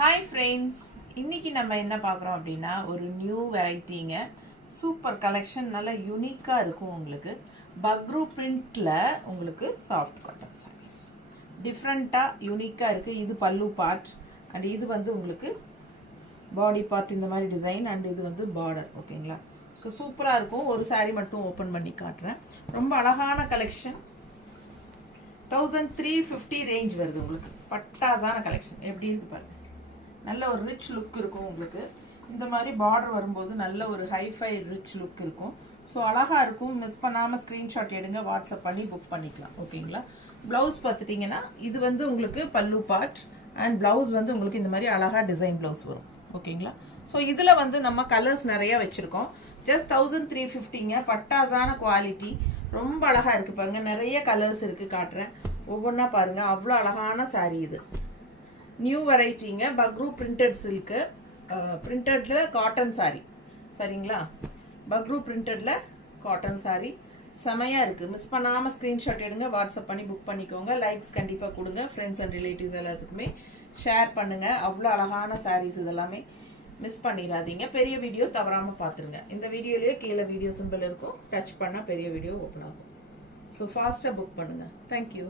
Hi friends, இன்றைக்கி நம்ம என்ன பார்க்குறோம் அப்படின்னா ஒரு நியூ வெரைட்டிங்க. சூப்பர் கலெக்ஷன், நல்ல யூனிக்காக இருக்கும். உங்களுக்கு பக்ரூ பிரிண்டில் உங்களுக்கு சாஃப்ட் காட்டன் சாரீஸ் டிஃப்ரெண்ட்டாக யூனிக்காக இருக்குது. இது பல்லு பார்ட் அண்ட் இது வந்து உங்களுக்கு பாடி பார்ட் இந்த மாதிரி டிசைன் அண்ட் இது வந்து பார்டர். ஓகேங்களா? ஸோ சூப்பராக இருக்கும். ஒரு சாரீ மட்டும் ஓப்பன் பண்ணி காட்டுறேன். ரொம்ப அழகான கலெக்ஷன். 1350 ரேஞ்ச் வருது. உங்களுக்கு பட்டாசான கலெக்ஷன். எப்படி இருக்கு பாருங்க. நல்ல ஒரு ரிச் லுக் இருக்கும். உங்களுக்கு இந்த மாதிரி பார்டர் வரும்போது நல்ல ஒரு ஹைஃபை ரிச் லுக் இருக்கும். ஸோ அழகாக இருக்கும். மிஸ் பண்ணாமல் ஸ்க்ரீன்ஷாட் எடுங்க, வாட்ஸ்அப் பண்ணி புக் பண்ணிக்கலாம். ஓகேங்களா? ப்ளவுஸ் பார்த்துட்டிங்கன்னா இது வந்து உங்களுக்கு பல்லு பார்ட் அண்ட் ப்ளவுஸ் வந்து உங்களுக்கு இந்த மாதிரி அழகாக டிசைன் ப்ளவுஸ் வரும். ஓகேங்களா? ஸோ இதில் வந்து நம்ம கலர்ஸ் நிறைய வச்சுருக்கோம். ஜஸ்ட் 1350ங்க. பட்டாசான குவாலிட்டி, ரொம்ப அழகாக இருக்குது பாருங்கள். நிறைய கலர்ஸ் இருக்குது, காட்டுறேன் ஒவ்வொன்றா பாருங்கள். அவ்வளோ அழகான சாரீ இது. நியூ வெரைட்டிங்க. பக்ரூ பிரிண்டட் சில்க்கு, பிரிண்டடில் காட்டன் சாரீ. சரிங்களா? பக்ரூ பிரிண்டடில் காட்டன் சாரீ செமையாக இருக்குது. மிஸ் பண்ணாமல் ஸ்க்ரீன்ஷாட் எடுங்க, வாட்ஸ்அப் பண்ணி புக் பண்ணிக்கோங்க. லைக்ஸ் கண்டிப்பாக கொடுங்க. ஃப்ரெண்ட்ஸ் அண்ட் ரிலேட்டிவ்ஸ் எல்லாத்துக்குமே ஷேர் பண்ணுங்கள். அவ்வளோ அழகான சாரீஸ் இதெல்லாமே. மிஸ் பண்ணிடாதீங்க. பெரிய வீடியோ தவறாமல் பார்த்துருங்க. இந்த வீடியோலேயே கீழே வீடியோ சிம்பிள் இருக்கும். டச் பண்ணால் பெரிய வீடியோ ஓப்பன் ஆகும். ஸோ ஃபாஸ்ட்டாக புக் பண்ணுங்கள். தேங்க்யூ.